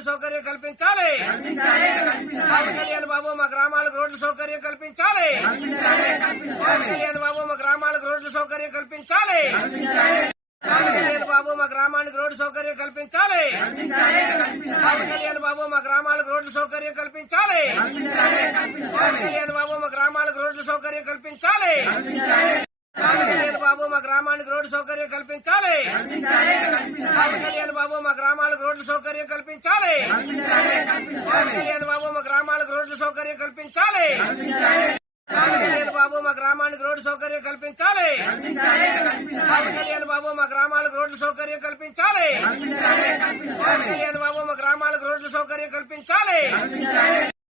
road సౌకర్యం కల్పించాలి పవన్ కళ్యాణ్ బాబు మా గ్రామాలకు రోడ్డు సౌకర్యం కల్పించాలి పవన్ కళ్యాణ్ బాబు మా గ్రామాలకు రోడ్డు సౌకర్యం కల్పించాలి పవన్ కళ్యాణ్ బాబు మా గ్రామానికి రోడ్డు సౌకర్యం కల్పించాలి పవన్ కళ్యాణ్ బాబు మా గ్రామాలకు రోడ్డు సౌకర్యం కల్పించాలి పవన్ కళ్యాణ్ బాబు మా గ్రామాలకు రోడ్డు సౌకర్యం కల్పించాలి పవన్ కళ్యాణ్ బాబు మా గ్రామానికి రోడ్డు సౌకర్యం కల్పించాలి పవన్ కళ్యాణ్ బాబు మా గ్రామాలకు రోడ్డు సౌకర్యం కల్పించాలి పవన్ కళ్యాణ్ బాబు మా గ్రామాలకు రోడ్డు సౌకర్యం కల్పించాలి పవన్ కళ్యాణ్ బాబు మా గ్రామానికి రోడ్డు సౌకర్యం కల్పించాలి పవన్ కళ్యాణ్ బాబు మా గ్రామాలకు రోడ్డు సౌకర్యం కల్పించాలి పవన్ కళ్యాణ్ బాబు మా గ్రామాలకు రోడ్డు సౌకర్యం కల్పించాలి